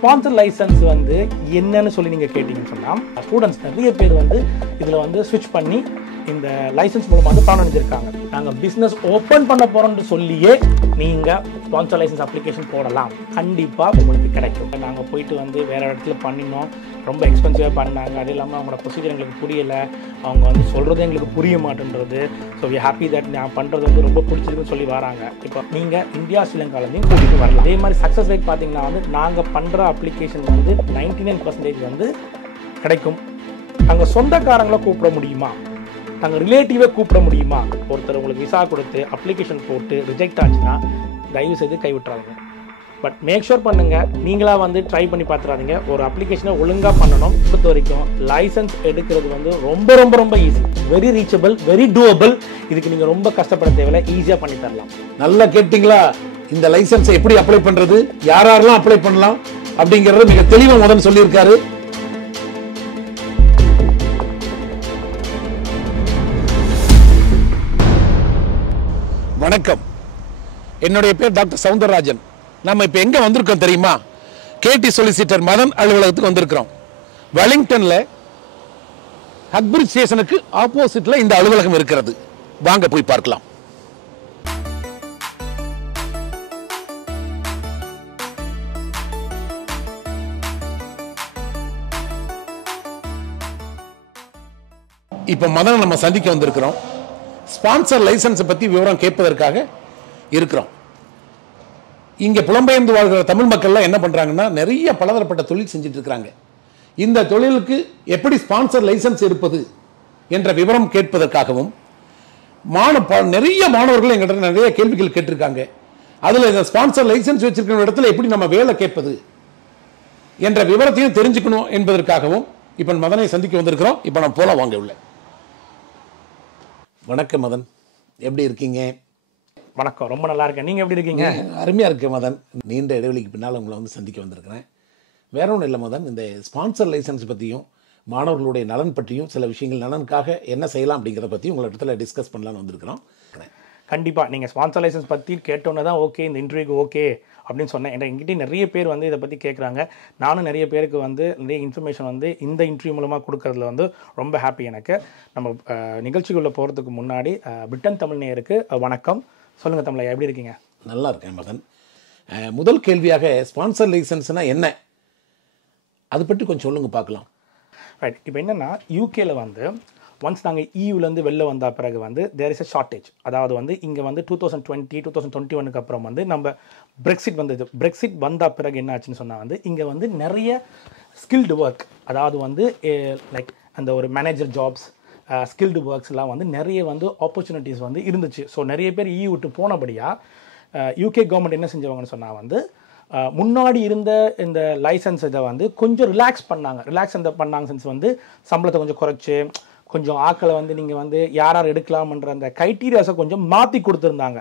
Sponsor licence வந்து என்னன்னு சொல்லி நீங்கள் கேட்டிங்கன்னு சொன்னால் ஸ்டூடெண்ட்ஸ் நிறைய பேர் வந்து இதில் வந்து ஸ்விட்ச் பண்ணி இந்த லைசன்ஸ் மூலமாக வந்து பணம் அடைஞ்சிருக்காங்க. நாங்கள் பிஸ்னஸ் ஓப்பன் பண்ண போகிறோம்னு சொல்லியே நீங்கள் ஸ்பான்சர் லைசன்ஸ் அப்ளிகேஷன் போடலாம், கண்டிப்பாக உங்களுக்கு கிடைக்கும். நாங்கள் போயிட்டு வந்து வேறு இடத்துல பண்ணினோம், ரொம்ப எக்ஸ்பென்சிவாக பண்ணாங்க. அது இல்லாமல் அவங்களோட ப்ரொசீஜர் எங்களுக்கு புரியலை, அவங்க வந்து சொல்கிறது எங்களுக்கு புரிய மாட்டேன்றது. ஸோ வி ஹாப்பி தட் நான் பண்ணுறது வந்து ரொம்ப பிடிச்சிருக்குன்னு சொல்லி வராங்க. இப்போ நீங்கள் இந்தியா ஸ்ரீலங்காலேருந்து கூட்டிகிட்டு வரலாம். அதே மாதிரி சக்ஸஸ் ரேட் பார்த்தீங்கன்னா வந்து நாங்கள் பண்ணுற அப்ளிகேஷன் வந்து 99% வந்து கிடைக்கும். நாங்கள் சொந்தக்காரங்களை கூப்பிட முடியுமா, நாங்கள் ரிலேட்டிவை கூப்பிட முடியுமா? ஒருத்தர் உங்களுக்கு விசா கொடுத்து அப்ளிகேஷன் போட்டு ரிஜெக்ட் ஆச்சுன்னா தயவு செய்து கைவிட்டுறாதீங்க. பட் மேக் ஷூர் பண்ணுங்கள், நீங்களாக வந்து ட்ரை பண்ணி பார்த்துறாதீங்க. ஒரு அப்ளிகேஷனை ஒழுங்காக பண்ணணும். பொறுத்த வரைக்கும் லைசன்ஸ் எடுக்கிறது வந்து ரொம்ப ரொம்ப ரொம்ப easy, very reachable, very doable. இதுக்கு நீங்கள் ரொம்ப கஷ்டப்பட தேவையில்லை, ஈஸியாக பண்ணி தரலாம். நல்லா கேட்டிங்களா? இந்த லைசன்ஸை எப்படி அப்ளை பண்ணுறது, யாரெல்லாம் அப்ளை பண்ணலாம் அப்படிங்கிறது மிக தெளிவாக முதல்ல சொல்லியிருக்காரு. வணக்கம், என்னுடைய பேர் டாக்டர் சவுந்தரராஜன். நம்ம இப்போ எங்கே வந்திருக்கோம் தெரியுமா? கேடி சொலிசிட்டர் மதன் அலுவலகத்துக்கு வந்திருக்கிறோம். வெலிங்டன்ல ஹக்பிரிட்ஜ் ஸ்டேஷனுக்கு ஆப்போசிட்ல இந்த அலுவலகம் இருக்கிறது. வாங்க போய் பார்க்கலாம். இப்போ மதனை நம்ம சந்திக்க வந்திருக்கிறோம். ஸ்பான்சர் லைசன்ஸை பற்றி விவரம் கேட்பதற்காக இருக்கிறோம். இங்கே புலம்பெயர்ந்து வாழ்கிற தமிழ் மக்கள்லாம் என்ன பண்ணுறாங்கன்னா, நிறைய பலதரப்பட்ட தொழில் செஞ்சுட்டு இருக்கிறாங்க. இந்த தொழிலுக்கு எப்படி ஸ்பான்சர் லைசன்ஸ் இருப்பது என்ற விவரம் கேட்பதற்காகவும், நிறைய மாணவர்கள் எங்கிட்ட நிறைய கேள்விகள் கேட்டிருக்காங்க. அதில் இந்த ஸ்பான்சர் லைசன்ஸ் வச்சிருக்கிற இடத்துல எப்படி நம்ம வேலை கேட்பது என்ற விவரத்தையும் தெரிஞ்சுக்கணும் என்பதற்காகவும் இப்போ மதனை சந்திக்க வந்திருக்கிறோம். இப்போ நம்ம போலாம், வாங்க உள்ள. வணக்கம் மதன், எப்படி இருக்கீங்க? வணக்கம், ரொம்ப நல்லா இருக்கேன். நீங்கள் எப்படி இருக்கீங்க? அருமையாக இருக்கேன் மதன். நீண்ட இடைவெளிக்கு பின்னால் உங்களை வந்து சந்திக்க வந்திருக்கிறேன். வேற ஒன்றும் இல்லை மதன், இந்த ஸ்பான்சர் லைசன்ஸ் பற்றியும் மாணவர்களுடைய நலன் பற்றியும் சில விஷயங்கள் நலனுக்காக என்ன செய்யலாம் அப்படிங்கிறத பற்றி உங்களை இடத்துல டிஸ்கஸ் பண்ணலான்னு வந்திருக்கிறோம். கண்டிப்பாக நீங்கள் ஸ்பான்சர் லைசன்ஸ் பற்றி கேட்டோன்னே தான் ஓகே, இந்த இன்டர்வியூக்கு ஓகே அப்படின்னு சொன்னேன். என்கிட்ட நிறைய பேர் வந்து இதை பற்றி கேட்குறாங்க. நானும் நிறைய பேருக்கு வந்து நிறைய இன்ஃபர்மேஷன் வந்து இந்த இன்டர்வியூ மூலமாக கொடுக்கறதுல வந்து ரொம்ப ஹாப்பி எனக்கு. நம்ம நிகழ்ச்சிக்குள்ளே போகிறதுக்கு முன்னாடி பிரிட்டன் தமிழ் நேயருக்கு வணக்கம். சொல்லுங்கள் தமிழா, எப்படி இருக்கீங்க? நல்லா இருக்கேன் மதன். முதல் கேள்வியாக ஸ்பான்சர் லைசன்ஸ்னால் என்ன, அதை பற்றி கொஞ்சம் சொல்லுங்கள் பார்க்கலாம். ரைட், இப்போ என்னென்னா யூகேல வந்து ஒன்ஸ் நாங்கள் இயூலேருந்து வெளில வந்த பிறகு வந்து தேர் இஸ் அ ஷார்ட்டேஜ். அதாவது வந்து இங்கே வந்து 2021 அப்புறம் வந்து நம்ம பிரெக்சிட் வந்தது. பிரெக்சிட் வந்த பிறகு என்ன ஆச்சுன்னு சொன்னால் வந்து இங்கே வந்து நிறைய ஸ்கில்டு ஒர்க், அதாவது வந்து லைக் அந்த ஒரு மேனேஜர் ஜாப்ஸ், ஸ்கில்டு ஒர்க்ஸ்லாம் வந்து நிறைய வந்து ஆப்பர்ச்சுனிட்டிஸ் வந்து இருந்துச்சு. ஸோ நிறைய பேர் இயூ விட்டு போனபடியாக யூகே கவர்மெண்ட் என்ன செஞ்சவங்கன்னு சொன்னால் வந்து முன்னாடி இருந்த இந்த லைசன்ஸ் இதை வந்து கொஞ்சம் ரிலாக்ஸ் பண்ணாங்க சென்ஸ் வந்து சம்பளத்தை கொஞ்சம் குறைச்சி, கொஞ்சம் ஆக்களை வந்து நீங்கள் வந்து யார் எடுக்கலாம்ன்ற அந்த க்ரைட்டீரியாஸை கொஞ்சம் மாற்றி கொடுத்துருந்தாங்க.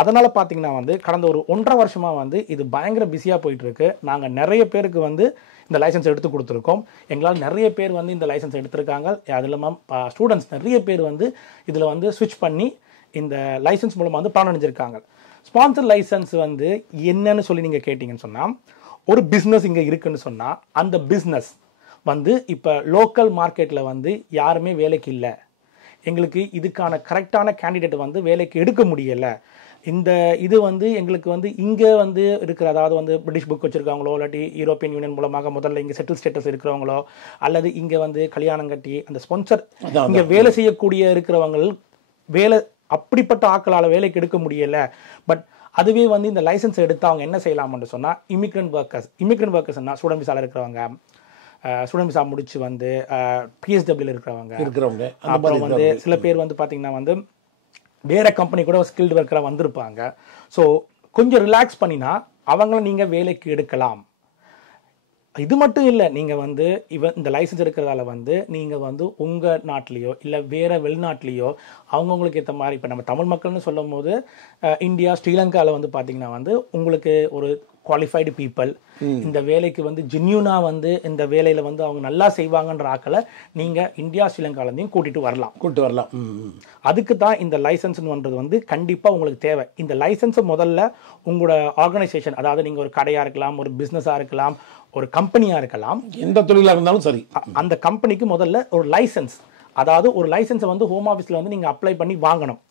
அதனால் பார்த்தீங்கன்னா வந்து கடந்த ஒரு 1.5 வருஷமாக வந்து இது பயங்கர பிஸியாக போயிட்டுருக்கு. நாங்கள் நிறைய பேருக்கு வந்து இந்த லைசன்ஸ் எடுத்து கொடுத்துருக்கோம். எங்களால் நிறைய பேர் வந்து இந்த லைசன்ஸ் எடுத்திருக்காங்க. அது இல்லாமல் ஸ்டூடெண்ட்ஸ் நிறைய பேர் வந்து இதில் வந்து ஸ்விட்ச் பண்ணி இந்த லைசன்ஸ் மூலமாக வந்து பலன் அடைஞ்சிருக்காங்க. ஸ்பான்சர் லைசன்ஸ் வந்து என்னன்னு சொல்லி நீங்கள் கேட்டிங்கன்னு சொன்னால், ஒரு பிஸ்னஸ் இங்கே இருக்குன்னு சொன்னால் அந்த பிஸ்னஸ் வந்து இப்போ லோக்கல் மார்க்கெட்டில் வந்து யாருமே வேலைக்கு இல்லை, எங்களுக்கு இதுக்கான கரெக்டான கேண்டிடேட் வந்து வேலைக்கு எடுக்க முடியலை, இந்த இது வந்து எங்களுக்கு வந்து இங்கே வந்து இருக்கிற, அதாவது வந்து பிரிட்டிஷ் புக் வச்சுருக்காங்களோ இல்லாட்டி யூரோப்பியன் யூனியன் மூலமாக முதல்ல இங்கே செட்டில் ஸ்டேட்டஸ் இருக்கிறவங்களோ அல்லது இங்கே வந்து கல்யாணம் கட்டி அந்த ஸ்பான்சர் இங்கே வேலை செய்யக்கூடிய இருக்கிறவங்க வேலை அப்படிப்பட்ட ஆக்களால் வேலைக்கு எடுக்க முடியலை. பட் அதுவே வந்து இந்த லைசன்ஸ் எடுத்து அவங்க என்ன செய்யலாம்னு சொன்னால் இமிக்ரெண்ட் ஒர்க்கர்ஸ்னால் ஸ்டூடெண்ட் விசாவில் இருக்கிறவங்க, ஸ்டூடெண்ட் விசா முடிச்சு வந்து பிஎஸ்டபிள்யூ இருக்கிறவங்க, அப்புறம் வந்து சில பேர் வந்து பார்த்தீங்கன்னா வந்து வேறு கம்பெனி கூட ஸ்கில்டு ஒர்க்கராக வந்திருப்பாங்க. ஸோ கொஞ்சம் ரிலாக்ஸ் பண்ணினா அவங்கள நீங்கள் வேலைக்கு எடுக்கலாம். இது மட்டும் இல்லை, நீங்கள் வந்து இந்த லைசன்ஸ் எடுக்கிறதால வந்து நீங்கள் வந்து உங்கள் நாட்டிலையோ இல்லை வேறு வெளிநாட்டிலையோ அவங்கவுங்களுக்கு ஏற்ற மாதிரி, இப்போ நம்ம தமிழ் மக்கள்னு சொல்லும் போது இந்தியா ஸ்ரீலங்காவில் வந்து பார்த்திங்கன்னா வந்து உங்களுக்கு ஒரு குவாலிஃபைடு பீப்புள், இந்த வேலைக்கு வந்து ஜென்யூனா வந்து இந்த வேலையில வந்து அவங்க நல்லா செய்வாங்கன்ற ஆக்களை நீங்க இந்தியா ஸ்ரீலங்காலேருந்தையும் கூட்டிட்டு வரலாம். அதுக்கு தான் இந்த லைசன்ஸ்ன்றது வந்து கண்டிப்பா உங்களுக்கு தேவை. இந்த லைசன்ஸை முதல்ல உங்களோட ஆர்கனைசேஷன், அதாவது நீங்க ஒரு கடையா இருக்கலாம், ஒரு பிசினஸா இருக்கலாம், ஒரு கம்பெனியா இருக்கலாம், எந்த தொழிலா இருந்தாலும் சரி, அந்த கம்பெனிக்கு முதல்ல ஒரு லைசன்ஸ், அதாவது ஒரு லைசன்ஸை வந்து ஹோம் ஆஃபீஸில் வந்து நீங்கள் அப்ளை பண்ணி வாங்கணும்.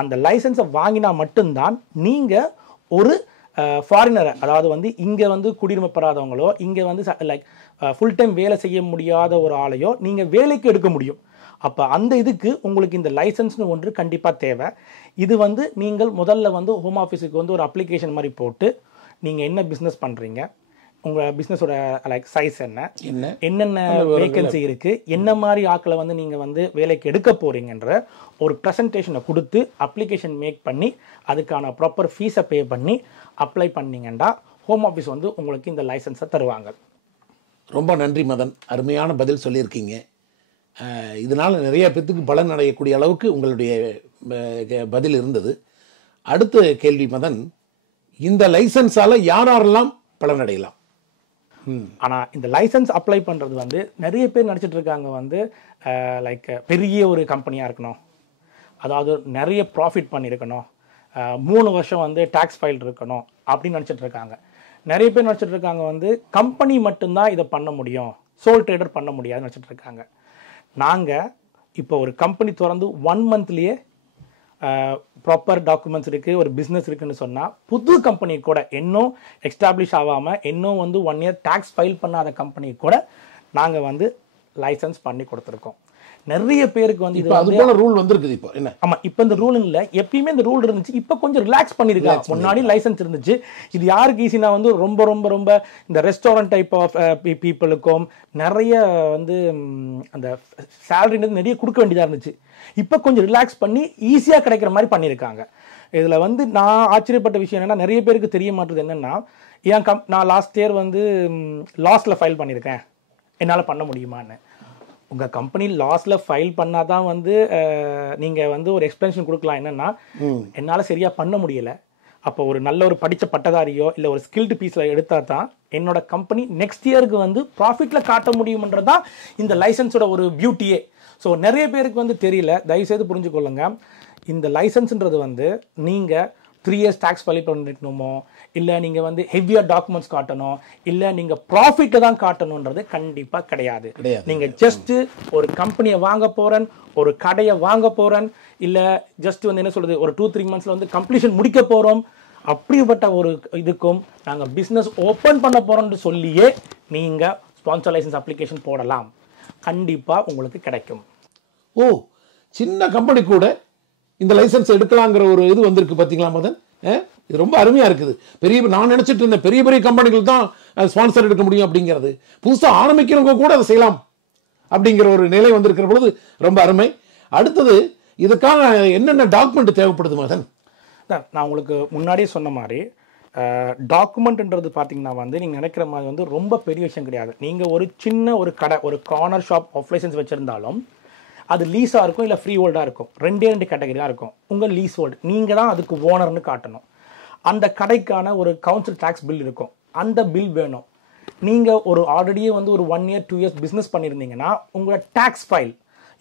அந்த லைசன்ஸை வாங்கினா மட்டும்தான் நீங்கள் ஒரு ஃபாரினரை, அதாவது வந்து இங்கே வந்து குடியுரிமை பெறாதவங்களோ, இங்கே வந்து லைக் ஃபுல் டைம் வேலை செய்ய முடியாத ஒரு ஆளையோ நீங்கள் வேலைக்கு எடுக்க முடியும். அப்போ அந்த இதுக்கு உங்களுக்கு இந்த லைசன்ஸ்னு ஒன்று கண்டிப்பாக தேவை. இது வந்து நீங்கள் முதல்ல வந்து ஹோம் ஆஃபீஸுக்கு வந்து ஒரு அப்ளிகேஷன் மாதிரி போட்டு நீங்கள் என்ன பிஸ்னஸ் பண்ணுறீங்க, உங்கள் பிஸ்னஸோட லைக் சைஸ் என்னென்ன வேகன்சி இருக்குது, என்ன மாதிரி ஆக்களை வந்து நீங்கள் வந்து வேலைக்கு எடுக்க போகிறீங்கன்ற ஒரு ப்ரெசன்டேஷனை கொடுத்து அப்ளிகேஷன் மேக் பண்ணி அதுக்கான ப்ராப்பர் ஃபீஸை பே பண்ணி அப்ளை பண்ணிங்கன்னா ஹோம் ஆஃபீஸ் வந்து உங்களுக்கு இந்த லைசன்ஸை தருவாங்க. ரொம்ப நன்றி மதன், அருமையான பதில் சொல்லியிருக்கீங்க. இதனால் நிறைய பேத்துக்கு பலன் அடையக்கூடிய அளவுக்கு உங்களுடைய பதில் இருந்தது. அடுத்த கேள்வி மதன், இந்த லைசன்ஸால் யாரெல்லாம் பலன் அடையலாம்? ஆனால் இந்த லைசன்ஸ் அப்ளை பண்ணுறது வந்து நிறைய பேர் நினச்சிட்டு இருக்காங்க வந்து லைக் பெரிய ஒரு கம்பெனியாக இருக்கணும், அதாவது நிறைய ப்ராஃபிட் பண்ணியிருக்கணும், 3 வருஷம் வந்து டேக்ஸ் ஃபைல் இருக்கணும் அப்படின்னு நினச்சிட்டு இருக்காங்க. நிறைய பேர் நினச்சிட்டு இருக்காங்க வந்து கம்பெனி மட்டும்தான் இதை பண்ண முடியும், சோல் ட்ரேடர் பண்ண முடியாதுன்னு நினச்சிட்டு இருக்காங்க. நாங்கள் இப்போ ஒரு கம்பெனி திறந்து 1 மந்த்லேயே ப்ராப்பர் டாக்குமெண்ட்ஸ் இருக்குது, ஒரு பிஸ்னஸ் இருக்குதுன்னு சொன்னால் புது கம்பெனி கூட இன்னும் எஸ்டாப்ளிஷ் ஆகாமல் இன்னும் வந்து 1 இயர் டேக்ஸ் ஃபைல் பண்ணாத கம்பெனி கூட நாங்கள் வந்து லைசன்ஸ் பண்ணி கொடுத்துருக்கோம். நிறைய பேருக்கு வந்து இது அது போல ரூல் வந்திருக்குது இப்போ. என்ன? ஆமா, இப்போ இந்த ரூல் இல்லை, எப்பயுமே இந்த ரூல் இருந்துச்சு, இப்போ கொஞ்சம் ரிலாக்ஸ் பண்ணிருக்காங்க. முன்னாடி லைசன்ஸ் இருந்துச்சு. இது யாருக்கு ஈஸினா வந்து ரொம்ப ரொம்ப ரொம்ப இந்த ரெஸ்டாரண்ட் டைப் ஆஃப் பீப்புளுக்கும் நிறைய வந்து அந்த சேலரி நிறைய கொடுக்க வேண்டியதாக இருந்துச்சு. இப்போ கொஞ்சம் ரிலாக்ஸ் பண்ணி ஈஸியாக கிடைக்கிற மாதிரி பண்ணியிருக்காங்க. இதில் வந்து நான் ஆச்சரியப்பட்ட விஷயம் என்னென்னா, நிறைய பேருக்கு தெரிய மாட்டேது என்னென்னா, நான் லாஸ்ட் இயர் வந்து லாஸில் ஃபைல் பண்ணியிருக்கேன், என்னால் பண்ண முடியுமான்னு. உங்கள் கம்பெனி லாஸில் ஃபைல் பண்ணால் தான் வந்து நீங்கள் வந்து ஒரு எக்ஸ்பிளனேஷன் கொடுக்கலாம். என்னென்னா, என்னால் சரியாக பண்ண முடியலை, அப்போ ஒரு நல்ல ஒரு படித்த பட்டதாரியோ இல்லை ஒரு ஸ்கில்டு பீஸில் எடுத்தால் தான் என்னோட கம்பெனி நெக்ஸ்ட் இயருக்கு வந்து ப்ராஃபிட்டில் காட்ட முடியும்ன்றது தான் இந்த லைசன்ஸோட ஒரு பியூட்டியே. ஸோ நிறைய பேருக்கு வந்து தெரியல, தயவுசெய்து புரிஞ்சுக்கொள்ளுங்க. இந்த லைசன்ஸ்ன்றது வந்து நீங்கள் 3 இயர்ஸ் டேக்ஸ் ஃபைல் பண்ணிக்கணுமோ, இல்லை நீங்கள் வந்து ஹெவியாக டாக்குமெண்ட்ஸ் காட்டணும், இல்லை நீங்கள் ப்ராஃபிட்டை தான் காட்டணுன்றது கண்டிப்பாக கிடையாது. நீங்கள் ஜஸ்ட்டு ஒரு கம்பெனியை வாங்க போகிறேன், ஒரு கடையை வாங்க போகிறேன், இல்லை ஜஸ்ட் வந்து என்ன சொல்கிறது, ஒரு 2-3 மந்த்ஸில் வந்து கம்ப்ளீஷன் முடிக்க போகிறோம், அப்படிப்பட்ட ஒரு இதுக்கும் நாங்கள் பிஸ்னஸ் ஓப்பன் பண்ண போகிறோம்னு சொல்லியே நீங்கள் ஸ்பான்சர் லைசன்ஸ் அப்ளிகேஷன் போடலாம், கண்டிப்பாக உங்களுக்கு கிடைக்கும். ஓ, சின்ன கம்பெனி கூட இந்த லைசன்ஸ் எடுக்கலாங்கிற ஒரு இது வந்திருக்கு பார்த்தீங்களா மதன்? இது ரொம்ப அருமையாக இருக்குது. நான் நினச்சிட்டு இருந்தேன் பெரிய பெரிய கம்பெனிகள் தான் ஸ்பான்சர் எடுக்க முடியும் அப்படிங்கிறது. புதுசாக ஆரம்பிக்கிறவங்க கூட அதை செய்யலாம் அப்படிங்கிற ஒரு நிலை வந்திருக்கிற பொழுது ரொம்ப அருமை. அடுத்தது, இதுக்காக என்னென்ன டாக்குமெண்ட் தேவைப்படுது மதன்? நான் உங்களுக்கு முன்னாடியே சொன்ன மாதிரி டாக்குமெண்ட்ன்றது பார்த்தீங்கன்னா வந்து நீங்கள் நினைக்கிற மாதிரி வந்து ரொம்ப பெரிய விஷயம் கிடையாது. நீங்கள் ஒரு சின்ன ஒரு கடை, ஒரு கார்னர் ஷாப் ஆஃப் லைசன்ஸ் வச்சுருந்தாலும் அது லீஸாக இருக்கும், இல்லை ஃப்ரீ ஹோல்டாக இருக்கும். 2 கேட்டகரி தான் இருக்கும். உங்கள் லீஸ் ஹோல்டு, நீங்கள் தான் அதுக்கு ஓனர்னு காட்டணும். அந்த கடைக்கான ஒரு கவுன்சில் டேக்ஸ் பில் இருக்கும், அந்த பில் வேணும். நீங்கள் ஒரு ஆல்ரெடியே வந்து ஒரு 1 இயர் 2 இயர்ஸ் பிஸ்னஸ் பண்ணியிருந்தீங்கன்னா உங்களோட டேக்ஸ் ஃபைல்,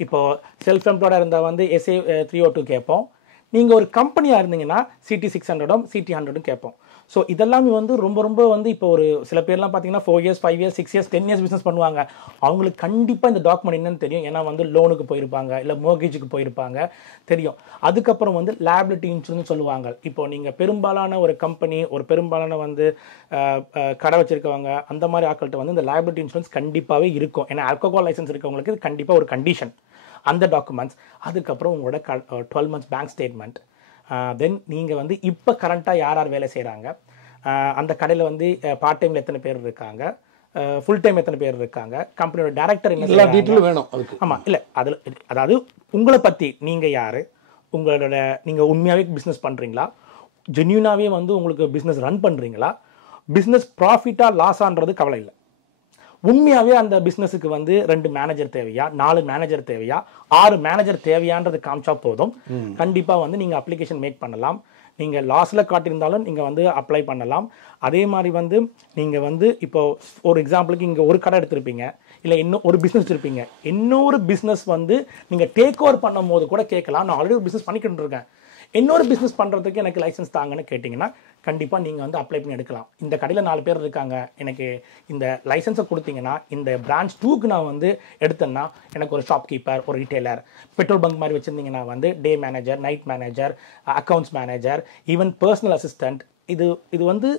இப்போது செல்ஃப் எம்ப்ளாய்டாக இருந்தால் வந்து SA 302 கேட்போம். நீங்கள் ஒரு கம்பெனியாக இருந்தீங்கன்னா CT 600 CT 100 கேட்போம். ஸோ இதெல்லாமே வந்து ரொம்ப ரொம்ப வந்து இப்போ ஒரு சில பேர்லாம் பார்த்தீங்கன்னா 4 years 5 years 6 years 10 years business பண்ணுவாங்க. அவங்களுக்கு கண்டிப்பாக இந்த டாக்குமெண்ட் என்னன்னு தெரியும். ஏன்னா வந்து லோனுக்கு போயிருப்பாங்க, இல்லை மோர்கேஜுக்கு போயிருப்பாங்க, தெரியும். அதுக்கப்புறம் வந்து லைபிலிட்டி இன்சூரன்ஸ் சொல்லுவாங்க. இப்போ நீங்கள் பெரும்பாலான ஒரு கம்பெனி, ஒரு பெரும்பாலான வந்து கடை வச்சிருக்கவங்க, அந்த மாதிரி ஆட்கள்கிட்ட வந்து இந்த லைபிலிட்டி இன்சூரன்ஸ் கண்டிப்பாகவே இருக்கும். ஏன்னா ஆல்கஹால் லைசன்ஸ் இருக்கவங்களுக்கு இது கண்டிப்பாக ஒரு கண்டிஷன். அந்த டாக்குமெண்ட்ஸ், அதுக்கப்புறம் உங்களோட 12 months பேங்க் ஸ்டேட்மெண்ட், தென் நீங்கள் வந்து இப்போ கரண்ட்டாக யார் யார் வேலை செய்கிறாங்க, அந்த கடையில் வந்து பார்ட் டைமில் எத்தனை பேர் இருக்காங்க, ஃபுல் டைம் எத்தனை பேர் இருக்காங்க, கம்பெனியோட டைரக்டர் என்ன, எல்லா டீட்டெயிலும் வேணும். ஆமாம், இல்லை அதில் அதாவது உங்களை பற்றி நீங்கள் யார், உங்களோட நீங்கள் உண்மையாகவே பிஸ்னஸ் பண்ணுறீங்களா, ஜென்யூனாகவே வந்து உங்களுக்கு பிஸ்னஸ் ரன் பண்ணுறீங்களா, பிஸ்னஸ் ப்ராஃபிட்டாக லாஸான்றது கவலை இல்லை. உண்மையாகவே அந்த பிஸ்னஸுக்கு வந்து 2 மேனேஜர் தேவையா, 4 மேனேஜர் தேவையா, 6 மேனேஜர் தேவையான்றது காமிச்சா போதும். கண்டிப்பாக வந்து நீங்கள் அப்ளிகேஷன் மேக் பண்ணலாம். நீங்கள் லாஸில் காட்டியிருந்தாலும் நீங்கள் வந்து அப்ளை பண்ணலாம். அதே மாதிரி வந்து நீங்கள் வந்து இப்போ ஒரு எக்ஸாம்பிளுக்கு இங்கே ஒரு கடை எடுத்திருப்பீங்க, இல்லை இன்னும் ஒரு பிஸ்னஸ் இருப்பீங்க. இன்னொரு பிஸ்னஸ் வந்து நீங்கள் டேக் ஓவர் பண்ணும் போது கூட கேட்கலாம், நான் ஆல்ரெடி ஒரு பிஸ்னஸ் பண்ணிக்கிட்டு இருக்கேன், இன்னொரு பிஸ்னஸ் பண்ணுறதுக்கு எனக்கு லைசன்ஸ் தாங்கன்னு கேட்டிங்கன்னா கண்டிப்பாக நீங்கள் வந்து அப்ளை பண்ணி எடுக்கலாம். இந்த கடையில் 4 பேர் இருக்காங்க, எனக்கு இந்த லைசன்ஸை கொடுத்தீங்கன்னா இந்த பிரான்ச் 2க்கு நான் வந்து எடுத்தேன்னா எனக்கு ஒரு ஷாப் கீப்பர், ஒரு ரீட்டைலர், பெட்ரோல் பங்க் மாதிரி வச்சுருந்தீங்கன்னா வந்து day manager, night manager, accounts manager, even personal assistant. இது வந்து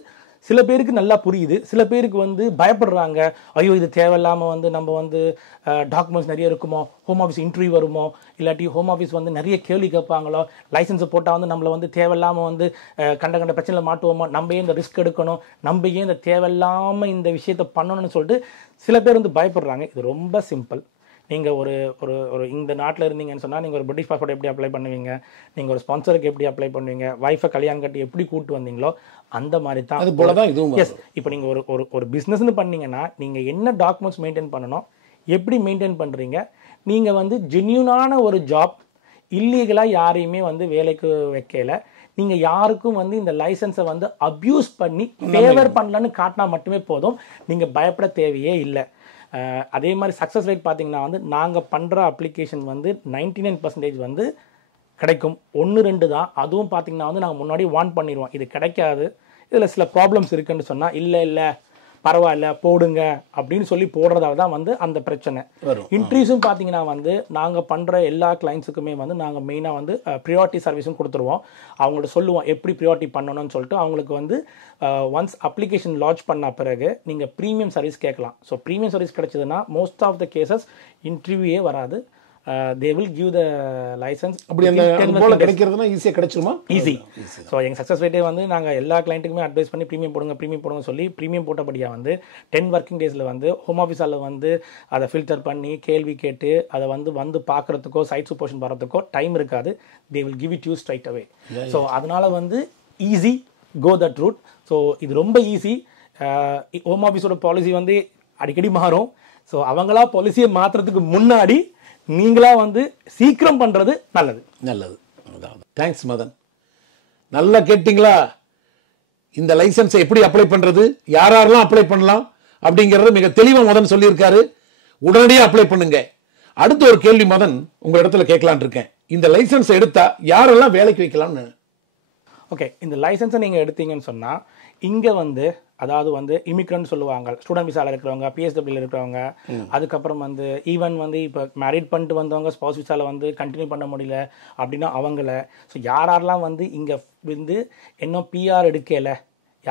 சில பேருக்கு நல்லா புரியுது, சில பேருக்கு வந்து பயப்படுறாங்க. ஐயோ இது தேவையில்லாமல் வந்து நம்ம வந்து டாக்குமெண்ட்ஸ் நிறைய இருக்குமோ, ஹோம் ஆஃபீஸ் இன்டர்வியூ வருமோ, இல்லாட்டி ஹோம் ஆஃபீஸ் வந்து நிறைய கேள்வி கேட்பாங்களோ, லைசன்ஸை போட்டால் வந்து நம்மளை வந்து தேவையில்லாமல் வந்து கண்ட பிரச்சனையில் மாட்டுவோமோ, நம்ம ஏன் இந்த ரிஸ்க் எடுக்கணும், நம்ம ஏன் இந்த தேவையில்லாமல் இந்த விஷயத்தை பண்ணணும்னு சொல்லிட்டு சில பேர் வந்து பயப்படுறாங்க. இது ரொம்ப சிம்பிள். நீங்கள் ஒரு ஒரு ஒரு இந்த நாட்டில் இருந்தீங்கன்னு சொன்னால் நீங்கள் ஒரு பிரிட்டிஷ் பாஸ்போர்ட் எப்படி அப்ளை பண்ணுவீங்க, நீங்கள் ஒரு ஸ்பான்சருக்கு எப்படி அப்ளை பண்ணுவீங்க, வைஃபை கல்யாணம் கட்டி எப்படி கூப்பிட்டு வந்தீங்களோ அந்த மாதிரி தான். அது போல தான் இதுவும். எஸ், இப்போ நீங்கள் ஒரு பிஸ்னஸ்ன்னு பண்ணீங்கன்னா நீங்கள் என்ன டாக்குமெண்ட்ஸ் மெயின்டைன் பண்ணணும், எப்படி மெயின்டைன் பண்ணுறீங்க, நீங்கள் வந்து ஜென்யூனான ஒரு ஜாப், இல்லீகலாக யாரையுமே வந்து வேலைக்கு வைக்கல, நீங்கள் யாருக்கும் வந்து இந்த லைசன்ஸை வந்து அப்யூஸ் பண்ணி ஃபேவர் பண்ணலன்னு காட்டினா மட்டுமே போதும், நீங்கள் பயப்பட தேவையே இல்லை. அதே மாதிரி சக்ஸஸ் ரேட் பார்த்தீங்கன்னா வந்து நாங்கள் பண்ணுற அப்ளிகேஷன் வந்து 99% வந்து கிடைக்கும். 1-2 தான். அதுவும் பார்த்தீங்கன்னா வந்து நாங்கள் முன்னாடி வார்ன் பண்ணிடுவோம், இது கிடைக்காது, இதில் சில ப்ராப்ளம்ஸ் இருக்குன்னு சொன்னால் இல்லை பரவாயில்ல போடுங்க அப்படின்னு சொல்லி போடுறதால தான் வந்து அந்த பிரச்சனை. இன்ட்ரீஸும் பார்த்தீங்கன்னா வந்து நாங்கள் பண்ணுற எல்லா கிளைண்ட்ஸுக்குமே வந்து நாங்கள் மெயினாக வந்து ப்ரியாரிட்டி சர்வீஸும் கொடுத்துருவோம். அவங்கள்ட்ட சொல்லுவோம் எப்படி ப்ரியாரிட்டி பண்ணணும்னு சொல்லிட்டு. அவங்களுக்கு வந்து ஒன்ஸ் அப்ளிகேஷன் லான்ச் பண்ண பிறகு நீங்கள் ப்ரீமியம் சர்வீஸ் கேட்கலாம். ஸோ ப்ரீமியம் சர்வீஸ் கிடைச்சதுன்னா மோஸ்ட் ஆஃப் த கேசஸ் இன்டர்வியூவே வராது. they will give the license. அப்படி அந்த போல கிடைக்கிறதுனா ஈஸியா கிடைச்சிருமா? ஈஸி. ஸோ எங்கள் சக்ஸஸ் ரேட்டே வந்து நாங்கள் எல்லா கிளைண்ட்டுக்குமே அட்வைஸ் பண்ணி ப்ரீமியம் போடுங்க சொல்லி ப்ரீமியம் போட்டபடியாக வந்து 10 ஒர்க்கிங் டேஸில் வந்து ஹோம் ஆஃபீஸால் வந்து அதை ஃபில்டர் பண்ணி கேள்வி கேட்டு அதை வந்து பார்க்குறதுக்கோ சைட் சூப்பர்விஷன் பண்ணுறதுக்கோ டைம் இருக்காது. they will give it to you straight away. So அதனால் வந்து easy, go that route. So இது ரொம்ப ஈஸி. ஹோம் ஆஃபீஸோட பாலிசி வந்து அடிக்கடி மாறும். ஸோ அவங்களா பாலிசியை மாற்றுறதுக்கு முன்னாடி நீங்களா வந்து சீக்கிரம் பண்றது நல்லது. தேங்க்ஸ் மதன். நல்லா கேட்டீங்களா? இந்த லைசன்ஸை எப்படி அப்ளை பண்றது, யாரெல்லாம் அப்ளை பண்ணலாம் அப்படிங்கறது மிக தெளிவா மதன் சொல்லியிருக்காரு. உடனடியாக அப்ளை பண்ணுங்க. அடுத்த ஒரு கேள்வி மதன் உங்க இடத்துல கேட்கலான் இருக்கேன். இந்த லைசன்ஸ் எடுத்தா யாரெல்லாம் வேலைக்கு வைக்கலாம்னு? ஓகே, இந்த லைசன்ஸை நீங்கள் எடுத்தீங்கன்னு சொன்னால் இங்கே வந்து அதாவது வந்து இமிக்ரண்ட் சொல்லுவாங்க, ஸ்டூடெண்ட் விசாவில் இருக்கிறவங்க, பிஎஸ்டபிள்யூ இருக்கிறவங்க, அதுக்கப்புறம் வந்து ஈவன் வந்து இப்போ மேரிட் பண்ணிட்டு வந்தவங்க ஸ்பௌஸ் விசாவில் வந்து கண்டினியூ பண்ண முடியல அப்படின்னா அவங்கள. ஸோ யாரெல்லாம் வந்து இங்கே வந்து இன்னும் பிஆர் எடுக்கலை,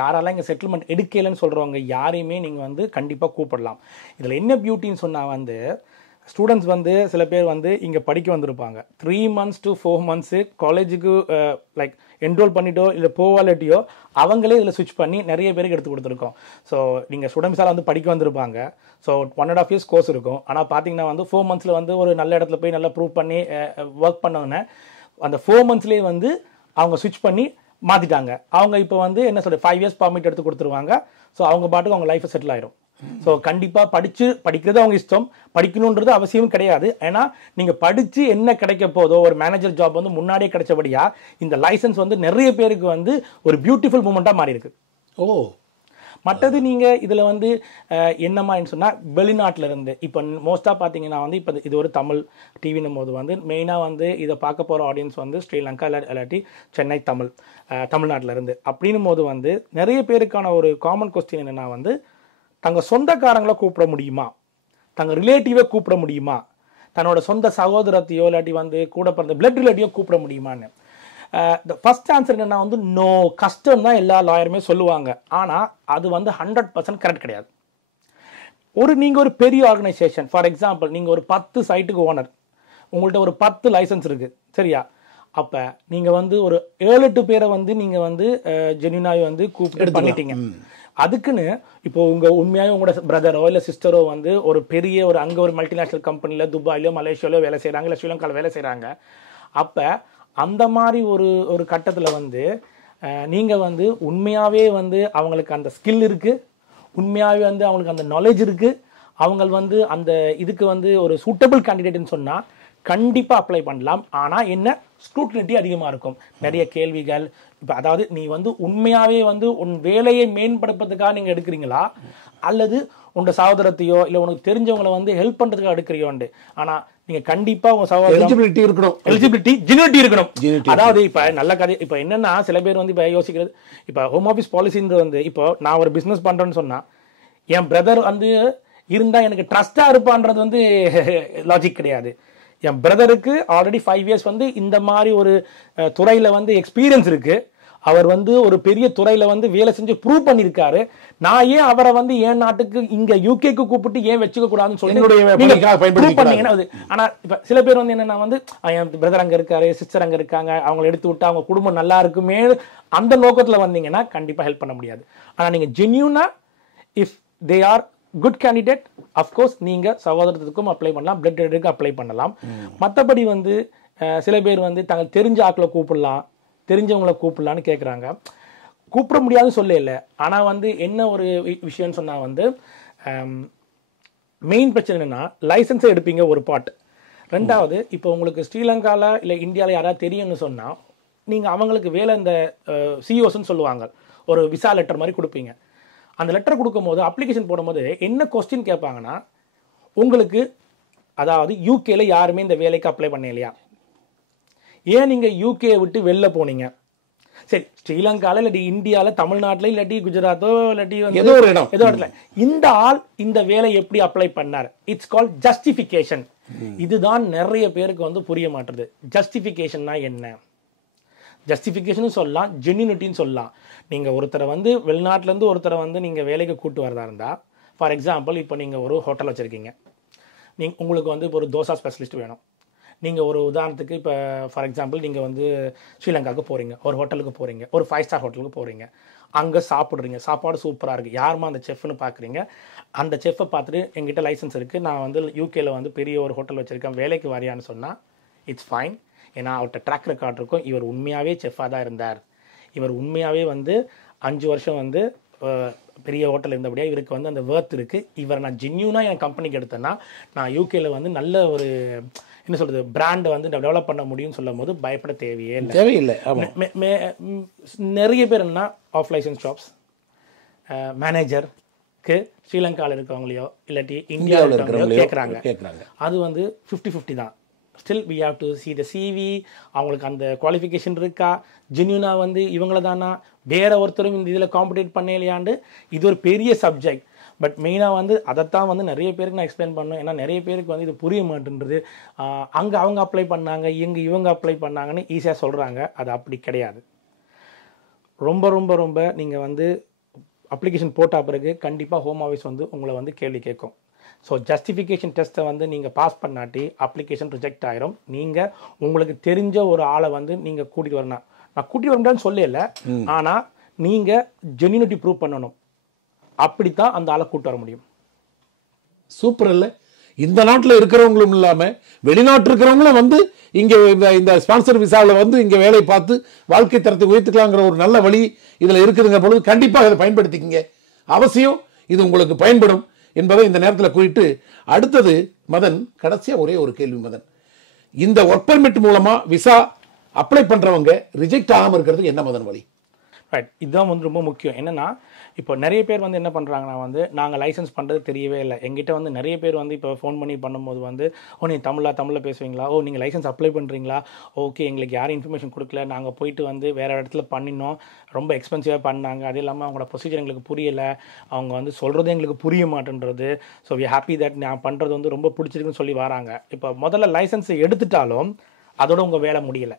யாரெல்லாம் இங்கே செட்டில்மெண்ட் எடுக்கலைன்னு சொல்கிறவங்க யாரையுமே நீங்கள் வந்து கண்டிப்பாக கூப்பிடலாம். இதில் என்ன பியூட்டின்னு சொன்னால் வந்து ஸ்டூடெண்ட்ஸ் வந்து சில பேர் வந்து இங்கே படிக்க வந்திருப்பாங்க, 3 months to 4 months காலேஜுக்கு லைக் என்ரோல் பண்ணிட்டோ இல்லை போவாலட்டியோ அவங்களே இதில் ஸ்விட்ச் பண்ணி நிறைய பேருக்கு எடுத்து கொடுத்துருக்கோம். ஸோ நீங்கள் ஸ்டூடெண்ட் விசாவில் வந்து படிக்க வந்திருப்பாங்க. ஸோ 1.5 years கோர்ஸ் இருக்கும். ஆனால் பார்த்தீங்கன்னா வந்து 4 months வந்து ஒரு நல்ல இடத்துல போய் நல்லா ப்ரூவ் பண்ணி ஒர்க் பண்ணோன்னே அந்த 4 months வந்து அவங்க ஸ்விட்ச் பண்ணி மாற்றிட்டாங்க. அவங்க இப்போ வந்து என்ன சொல்கிறது 5 years பர்மிட் எடுத்து கொடுத்துருவாங்க. ஸோ அவங்க பாட்டுக்கு அவங்க லைஃப்பை செட்டில் ஆயிரும். ஸோ கண்டிப்பாக படிக்கிறது அவங்க இஷ்டம், படிக்கணுன்றது அவசியம் கிடையாது. ஏன்னா நீங்கள் படித்து என்ன கிடைக்க போதோ, ஒரு மேனேஜர் ஜாப் வந்து முன்னாடியே கிடைச்சபடியா இந்த லைசன்ஸ் வந்து நிறைய பேருக்கு வந்து ஒரு பியூட்டிஃபுல் மூமெண்ட்டாக மாறி இருக்கு. மற்றது நீங்கள் இதில் வந்து என்னமான்னு சொன்னால் வெளிநாட்டில் இருந்து இப்போ மோஸ்ட்டாக பார்த்தீங்கன்னா வந்து இப்போ இது ஒரு தமிழ் டிவின்னும் போது வந்து மெயினாக வந்து இதை பார்க்க போகிற ஆடியன்ஸ் வந்து ஸ்ரீலங்கா இல்லாட்டி சென்னை தமிழ்நாட்டில் இருந்து அப்படின்னும் போது வந்து நிறைய பேருக்கான ஒரு காமன் கொஸ்டின் என்னென்னா வந்து தங்கள் சொந்தக்காரங்களை கூப்பிட முடியுமா, தங்கள் ரிலேட்டிவை கூப்பிட முடியுமா, தன்னோட சொந்த சகோதரத்தையோ இல்லாட்டி வந்து கூட பிறந்த பிளட் ரிலேட்டிவோ கூப்பிட முடியுமான்னு. ஃபர்ஸ்ட் ஆன்சர் என்னன்னா வந்து நோ, கஷ்டம் தான் எல்லா லாயருமே சொல்லுவாங்க. ஆனால் அது வந்து 100% கரெக்ட் கிடையாது. நீங்கள் ஒரு பெரிய ஆர்கனைசேஷன், ஃபார் எக்ஸாம்பிள் நீங்கள் ஒரு 10 சைட்டுக்கு ஓனர், உங்கள்கிட்ட ஒரு 10 லைசன்ஸ் இருக்கு, சரியா? அப்போ நீங்கள் வந்து ஒரு 7-8 பேரை வந்து நீங்கள் வந்து ஜென்யூனாக வந்து கூப்பிட்டு பண்ணிட்டீங்க. அதுக்குன்னு இப்போ உண்மையாக உங்களோட பிரதரோ இல்லை சிஸ்டரோ வந்து ஒரு பெரிய அங்கே ஒரு மல்டிநேஷனல் கம்பெனியில் துபாயிலோ மலேசியாவிலோ வேலை செய்கிறாங்க, இல்லை ஸ்ரீலங்காவில் வேலை செய்கிறாங்க. அப்போ அந்த மாதிரி ஒரு கட்டத்தில் வந்து நீங்கள் வந்து உண்மையாகவே வந்து அவங்களுக்கு அந்த ஸ்கில் இருக்குது, உண்மையாகவே வந்து அவங்களுக்கு அந்த நாலேஜ் இருக்குது, அவங்க வந்து அந்த இதுக்கு வந்து ஒரு சூட்டபிள் கேண்டிடேட்னு சொன்னால் கண்டிப்பாக அப்ளை பண்ணலாம். ஆனால் என்ன ஸ்க்ரூட்டினிட்டி அதிகமாக இருக்கும், நிறைய கேள்விகள். இப்போ அதாவது நீ வந்து உண்மையாகவே வந்து உன் வேலையை மேம்படுத்துறதுக்காக நீங்கள் எடுக்கிறீங்களா, அல்லது உன்னோட சகோதரத்தையோ இல்லை உனக்கு தெரிஞ்சவங்களை வந்து ஹெல்ப் பண்ணுறதுக்காக எடுக்கிறியோண்டு. ஆனால் நீங்கள் கண்டிப்பாக உங்கள் சகோதரர் எலிஜிபிலிட்டி இருக்கணும், எலிஜிபிலிட்டி ஜெனியூனிட்டி இருக்கணும். அதாவது இப்போ நல்ல கதை, இப்போ என்னன்னா சில பேர் வந்து இப்போ யோசிக்கிறது, இப்போ ஹோம் ஆஃபீஸ் பாலிசின்றது வந்து இப்போ நான் ஒரு பிஸ்னஸ் பண்ணுறேன்னு சொன்னால் என் பிரதர் வந்து இருந்தால் எனக்கு ட்ரஸ்டாக இருப்பான்றது வந்து லாஜிக் கிடையாது. என் பிரதருக்கு ஆல்ரெடி 5 இயர்ஸ் வந்து இந்த மாதிரி ஒரு துறையில் வந்து எக்ஸ்பீரியன்ஸ் இருக்கு, அவர் வந்து ஒரு பெரிய துறையில வந்து வேலை செஞ்சு ப்ரூவ் பண்ணியிருக்காரு. நான் ஏன் அவரை வந்து என் நாட்டுக்கு இங்க யூகேக்கு கூப்பிட்டு ஏன் வச்சுக்க கூடாதுன்னு சொல்லி. ஆனா இப்ப சில பேர் வந்து என்னன்னா வந்து என் பிரதர் அங்க இருக்காரு, சிஸ்டர் அங்க இருக்காங்க, அவங்களை எடுத்து விட்டு அவங்க குடும்பம் நல்லா இருக்குமே அந்த நோக்கத்துல வந்தீங்கன்னா கண்டிப்பா ஹெல்ப் பண்ண முடியாது. ஆனா நீங்க ஜென்யூனா if they are good candidate, of course நீங்க சகோதரத்துக்கும் அப்ளை பண்ணலாம், பிளட் டொனேட்டுக்கு அப்ளை பண்ணலாம். மற்றபடி வந்து சில பேர் வந்து தங்கள் தெரிஞ்ச ஆட்களை கூப்பிடலாம், தெரிஞ்சவங்களை கூப்பிடலான்னு கேட்குறாங்க. கூப்பிட முடியாதுன்னு சொல்ல இல்லை. ஆனால் வந்து என்ன ஒரு விஷயம்னு சொன்னால் வந்து மெயின் பிரச்சனை என்னென்னா லைசன்ஸை எடுப்பீங்க ஒரு பார்ட். ரெண்டாவது, இப்போ உங்களுக்கு ஸ்ரீலங்காவில் இல்லை இந்தியாவில் யாராவது தெரியும்னு சொன்னால் நீங்கள் அவங்களுக்கு வேலை இந்த சிஓஸ்ன்னு சொல்லுவாங்க, ஒரு விசா லெட்டர் மாதிரி கொடுப்பீங்க. அந்த லெட்டர் கொடுக்கும்போது அப்ளிகேஷன் போடும்போது என்ன கொஸ்டின் கேட்பாங்கன்னா, உங்களுக்கு அதாவது யூகேல யாருமே இந்த வேலைக்கு அப்ளை பண்ண இல்லையா, ஏன் நீங்கள் யூகே விட்டு வெளில போனீங்க, சரி ஸ்ரீலங்காவில் இல்லாட்டி இந்தியாவில் தமிழ்நாட்டில் இல்லாட்டி குஜராத்தோ இல்லாட்டி ஏதோ ஒரு இடத்துல இந்த ஆள் இந்த வேலை எப்படி அப்ளை பண்ணார், இட்ஸ் கால்ட் ஜஸ்டிஃபிகேஷன். இதுதான் நிறைய பேருக்கு வந்து புரிய மாட்டுறது. ஜஸ்டிஃபிகேஷன்னா என்ன? ஜஸ்டிஃபிகேஷன் சொல்லலாம், ஜென்யூனிட்டின்னு சொல்லலாம். நீங்கள் ஒருத்தரை வந்து வெளிநாட்டிலேருந்து ஒருத்தரை வந்து நீங்கள் வேலைக்கு கூட்டு வரதா இருந்தால், ஃபார் எக்ஸாம்பிள் இப்போ நீங்கள் ஒரு ஹோட்டல் வச்சுருக்கீங்க, உங்களுக்கு வந்து இப்போ ஒரு தோசா ஸ்பெஷலிஸ்ட் வேணும். நீங்கள் ஒரு உதாரணத்துக்கு இப்போ ஃபார் எக்ஸாம்பிள் நீங்கள் வந்து ஸ்ரீலங்காவுக்கு போகிறீங்க, ஒரு ஹோட்டலுக்கு போகிறீங்க, ஒரு 5 ஸ்டார் ஹோட்டலுக்கு போகிறீங்க, அங்கே சாப்பிட்றீங்க, சாப்பாடு சூப்பராக இருக்குது, யாருமா அந்த செஃப்னு பார்க்குறீங்க. அந்த செஃப்பை பார்த்துட்டு எங்கிட்ட லைசன்ஸ் இருக்குது, நான் வந்து யூகேல வந்து பெரிய ஒரு ஹோட்டல் வச்சுருக்கேன், வேலைக்கு வரியான்னு சொன்னால் இட்ஸ் ஃபைன். ஏன்னா அவர்கிட்ட ட்ராக் ரெக்கார்ட் இருக்கும், இவர் உண்மையாகவே செஃப்பாக தான் இருந்தார், இவர் உண்மையாகவே வந்து 5 வருஷம் வந்து பெரிய ஹோட்டல் இருந்தபடியாக இவருக்கு வந்து அந்த வேர்த் இருக்குது, இவரை நான் ஜென்யூனாக என் கம்பெனிக்கு எடுத்தேன்னா நான் யூகேல வந்து நல்ல ஒரு என்ன சொல்கிறது பிராண்டை வந்து டெவலப் பண்ண முடியும்னு சொல்லும் போது பயப்பட தேவையில்லை. நிறைய பேர் என்ன ஆஃப் லைசன்ஸ் ஜாப்ஸ் மேனேஜருக்கு ஸ்ரீலங்காவில் இருக்கிறவங்களையோ இல்லாட்டி இந்தியாவில் இருக்கிறவங்களையோ கேட்குறாங்க. அது வந்து 50-50 தான். Still we have to see the CV, அவங்களுக்கு அந்த குவாலிஃபிகேஷன் இருக்கா, ஜென்யூனாக வந்து இவங்கள தானா, வேற ஒருத்தரும் இந்த இதில் காம்படேட் பண்ணலையாண்டு. இது ஒரு பெரிய சப்ஜெக்ட். பட் மெயினாக வந்து அதைத்தான் வந்து நிறைய பேருக்கு நான் எக்ஸ்பிளைன் பண்ணணும். ஏன்னா நிறைய பேருக்கு வந்து இது புரிய மாட்டேன்றது. அங்கே அவங்க அப்ளை பண்ணாங்க, இவங்க அப்ளை பண்ணாங்கன்னு ஈஸியாக சொல்கிறாங்க. அது அப்படி கிடையாது. ரொம்ப ரொம்ப ரொம்ப நீங்கள் வந்து அப்ளிகேஷன் போட்ட பிறகு கண்டிப்பாக ஹோம் ஆஃபீஸ் வந்து உங்களை வந்து கேள்வி கேட்கும். ஸோ ஜஸ்டிஃபிகேஷன் டெஸ்ட்டை வந்து நீங்கள் பாஸ் பண்ணாட்டி அப்ளிகேஷன் ரிஜெக்ட் ஆகிரும். நீங்கள் உங்களுக்கு தெரிஞ்ச ஒரு ஆளை வந்து நீங்கள் கூட்டிகிட்டு வரணும். நான் கூட்டிகிட்டு வரணும்னு சொல்லல, ஆனால் நீங்கள் ஜென்யூனிட்டி ப்ரூவ் பண்ணணும். அப்படித்தான் அந்த ஆளை கூட்டு வர முடியும். சூப்பர் இல்லை? இந்த நாட்டில் இருக்கிறவங்களும் இல்லாமல் வெளிநாட்டு இருக்கிறவங்களும் வந்து இங்கே இந்த ஸ்பான்சர் விசாவில் வந்து இங்கே வேலை பார்த்து வாழ்க்கை தரத்தை உயர்த்துக்கலாங்கிற ஒரு நல்ல வழி இதில் இருக்குதுங்க பொழுது கண்டிப்பாக அதை பயன்படுத்திக்கிங்க. அவசியம் இது உங்களுக்கு பயன்படும் என்பதை இந்த நேரத்தில் குறித்து அடுத்தது மதன், கடைசியாக ஒரே ஒரு கேள்வி மதன், இந்த ஒர்க் பெர்மிட் மூலமாக விசா அப்ளை பண்ணுறவங்க ரிஜெக்ட் ஆகாமல் இருக்கிறதுக்கு என்ன மதன் வழி? ரைட், இதுதான் வந்து ரொம்ப முக்கியம். என்னென்னா இப்போ நிறைய பேர் வந்து என்ன பண்ணுறாங்கன்னா வந்து நாங்கள் லைசன்ஸ் பண்ணுறது தெரியவே இல்லை. எங்கிட்ட வந்து நிறைய பேர் வந்து இப்போ ஃபோன் பண்ணி பண்ணும்போது வந்து நீ தமிழில் பேசுவீங்களா, நீங்கள் லைசன்ஸ் அப்ளை பண்ணுறீங்களா, ஓகே எங்களுக்கு யாரும் இன்ஃபர்மேஷன் கொடுக்கல, நாங்கள் போயிட்டு வந்து வேறு இடத்துல பண்ணினோம், ரொம்ப எக்ஸ்பென்சிவாக பண்ணாங்க, அது இல்லாமல் அவங்களோட ப்ரொசீஜர் எங்களுக்கு புரியலை, அவங்க வந்து சொல்கிறது எங்களுக்கு புரிய மாட்டேன்றது. ஸோ வி ஹாப்பி தட் நான் பண்ணுறது வந்து ரொம்ப பிடிச்சிருக்குன்னு சொல்லி வராங்க. இப்போ முதல்ல லைசன்ஸை எடுத்துட்டாலும் அதோட உங்கள் வேலை முடியலை.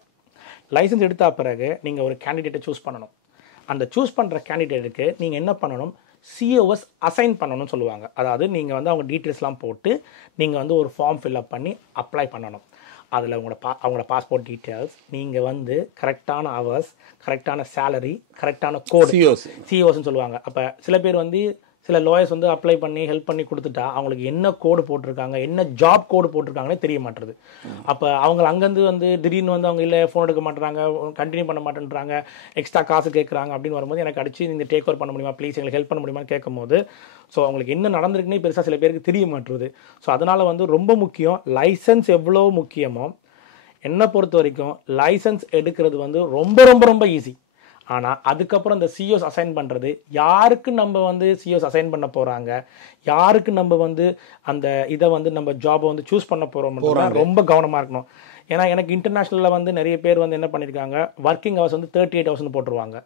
லைசன்ஸ் எடுத்த பிறகு நீங்கள் ஒரு கேண்டிடேட்டை சூஸ் பண்ணணும். அந்த சூஸ் பண்ணுற கேண்டிடேட்டுக்கு நீங்கள் என்ன பண்ணணும், சிஓஎஸ் அசைன் பண்ணணும்னு சொல்லுவாங்க. அதாவது நீங்கள் வந்து அவங்க டீட்டெயில்ஸ்லாம் போட்டு நீங்கள் வந்து ஒரு ஃபார்ம் ஃபில்அப் பண்ணி அப்ளை பண்ணணும். அதில் அவங்களோட பாஸ்போர்ட் டீட்டெயில்ஸ், நீங்கள் வந்து கரெக்டான ஹவர்ஸ், கரெக்டான சேலரி, கரெக்டான கோட், சிஓஎஸ்ன்னு சொல்லுவாங்க. அப்போ சில பேர் வந்து சில லாயர்ஸ் வந்து அப்ளை பண்ணி ஹெல்ப் பண்ணி கொடுத்துட்டா அவங்களுக்கு என்ன கோடு போட்டிருக்காங்க, என்ன ஜாப் கோடு போட்டிருக்காங்கன்னே தெரிய மாட்டேது. அப்போ அவங்க அங்கேருந்து வந்து திடீர்னு வந்து அவங்க இல்லை ஃபோன் எடுக்க மாட்டேறாங்க, கண்டினியூ பண்ண மாட்டேன்றாங்க, எக்ஸ்ட்ரா காசு கேட்குறாங்க அப்படின்னு வரும்போது எனக்கு அடிச்சு நீங்கள் டேக் ஓவர் பண்ண முடியுமா, ப்ளீஸ் எங்களுக்கு ஹெல்ப் பண்ண முடியுமான்னு கேட்கும்போது ஸோ அவங்களுக்கு என்ன நடந்திருக்குன்னே பெருசாக சில பேருக்கு தெரிய மாட்டுருது. ஸோ அதனால் வந்து ரொம்ப முக்கியம், லைசன்ஸ் எவ்வளோ முக்கியமோ என்னை பொறுத்த வரைக்கும் லைசன்ஸ் எடுக்கிறது வந்து ரொம்ப ரொம்ப ரொம்ப ஈஸி. ஆனால் அதுக்கப்புறம் இந்த சிஓஸ் அசைன் பண்ணுறது, யாருக்கு நம்ம வந்து சிஓஸ் அசைன் பண்ண போகிறாங்க, யாருக்கு நம்ம வந்து அந்த இதை வந்து நம்ம ஜாபை வந்து சூஸ் பண்ண போகிறோம் ரொம்ப கவனமாக இருக்கணும். ஏன்னா எனக்கு இன்டர்நேஷ்னலில் வந்து நிறைய பேர் வந்து என்ன பண்ணியிருக்காங்க, ஒர்க்கிங் ஹவர்ஸ் வந்து 38 ஹவர்ஸ்னு போட்டுருவாங்க.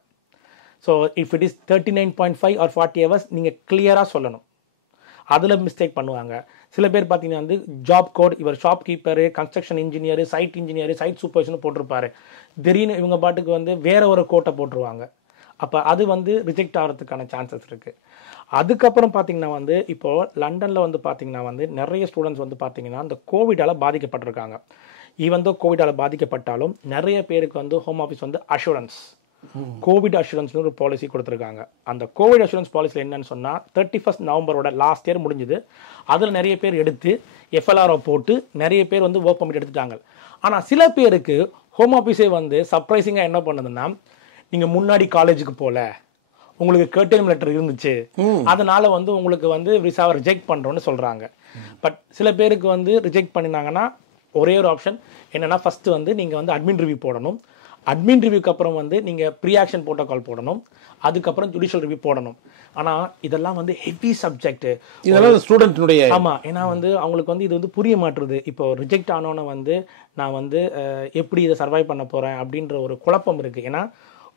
So if it is 39.5 or 40 hours நீங்கள் கிளியராக சொல்லணும். அதில் மிஸ்டேக் பண்ணுவாங்க. சில பேர் பார்த்தீங்கன்னா வந்து ஜாப் கோட், இவர் shop keeper, construction engineer, site engineer, site சூப்பர்வைசர்னு போட்டிருப்பாரு, திடீர்னு இவங்க பாட்டுக்கு வந்து வேற ஒரு கோட்டை போட்டுருவாங்க. அப்போ அது வந்து ரிஜெக்ட் ஆகிறதுக்கான சான்சஸ் இருக்குது. அதுக்கப்புறம் பார்த்தீங்கன்னா வந்து இப்போது லண்டனில் வந்து பார்த்தீங்கன்னா வந்து நிறைய ஸ்டூடெண்ட்ஸ் வந்து பார்த்தீங்கன்னா இந்த கோவிடால் பாதிக்கப்பட்டிருக்காங்க. ஈவன் தோ கோவிடால் பாதிக்கப்பட்டாலும் நிறைய பேருக்கு வந்து ஹோம் ஆஃபீஸ் வந்து அஷூரன்ஸ், கோவிட் அஷூரன்ஸ்னு ஒரு பாலிசி கொடுத்துருக்காங்க. அந்த கோவிட் அஷூரன்ஸ் பாலிசியில் என்னன்னு சொன்னால் 31 நவம்பரோட லாஸ்ட் இயர் முடிஞ்சுது. அதில் நிறைய பேர் எடுத்து எஃப்எல்ஆர்ஓ போட்டு நிறைய பேர் வந்து ஒர்க் பர்மிட் எடுத்துட்டாங்க. ஆனால் சில பேருக்கு ஹோம் ஆஃபீஸே வந்து சர்ப்ரைசிங்காக என்ன பண்ணுதுன்னா, நீங்கள் முன்னாடி காலேஜுக்கு போகல, உங்களுக்கு கர்டைல்மென்ட் லெட்டர் இருந்துச்சு, அதனால வந்து உங்களுக்கு வந்து விசாவை ரிஜெக்ட் பண்ணுறோன்னு சொல்கிறாங்க. பட் சில பேருக்கு வந்து ரிஜெக்ட் பண்ணினாங்கன்னா ஒரே ஒரு ஆப்ஷன் என்னென்னா, ஃபஸ்ட்டு வந்து நீங்கள் வந்து அட்மின் ரிவ்யூ போடணும், அட்மின் ரிவ்யூக்கு அப்புறம் வந்து நீங்கள் ப்ரீ ஆக்ஷன் ப்ரோட்டோகால் போடணும், அதுக்கப்புறம் ஜுடிஷியல் ரிவ்யூ போடணும். ஆனால் இதெல்லாம் வந்து ஹெவி சப்ஜெக்ட், இதெல்லாம் ஸ்டூடெண்ட்னுடைய ஆமாம். ஏன்னா வந்து அவங்களுக்கு வந்து இது வந்து புரிய மாட்டுறது. இப்போ ரிஜெக்ட் ஆனோன்னு வந்து நான் வந்து எப்படி இதை சர்வைவ் பண்ண போகிறேன் அப்படின்ற ஒரு குழப்பம் இருக்குது. ஏன்னா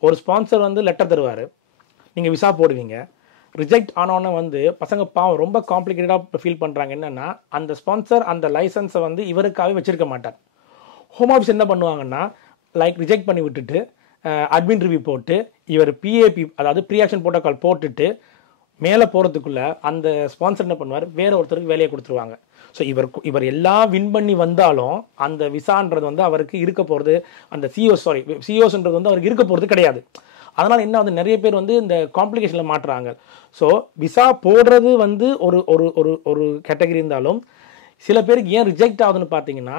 ஒரு ஸ்பான்சர் வந்து லெட்டர் தருவார், நீங்கள் விசா போடுவீங்க, ரிஜெக்ட் ஆனோன்னு வந்து பசங்க பாவம் ரொம்ப காம்ப்ளிகேட்டடாக ஃபீல் பண்ணுறாங்க. என்னென்னா அந்த ஸ்பான்சர் அந்த லைசன்ஸை வந்து இவருக்காகவே வச்சிருக்க மாட்டார். ஹோம் ஆஃபீஸ் என்ன பண்ணுவாங்கன்னா லைக் ரிஜெக்ட் பண்ணி விட்டுட்டு அட்மின் ரிவ்யூ போட்டு இவர் பிஏபி அதாவது ப்ரீ ஆக்ஷன் ப்ரோட்டோகால் போட்டுட்டு மேலே போகிறதுக்குள்ளே அந்த ஸ்பான்சர் என்ன பண்ணுவார், வேற ஒருத்தருக்கு வேலையை கொடுத்துருவாங்க. ஸோ இவர் எல்லாம் வின் பண்ணி வந்தாலும் அந்த விசான்றது வந்து அவருக்கு இருக்க போகிறது, அந்த சிஓஸ்ன்றது வந்து அவருக்கு இருக்க போகிறது கிடையாது. அதனால் என்ன வந்து நிறைய பேர் வந்து இந்த காம்ப்ளிகேஷனில் மாட்டுறாங்க. ஸோ விசா போடுறது வந்து ஒரு ஒரு ஒரு ஒரு கேட்டகரி இருந்தாலும் சில பேருக்கு ஏன் ரிஜெக்ட் ஆகுதுன்னு பார்த்தீங்கன்னா,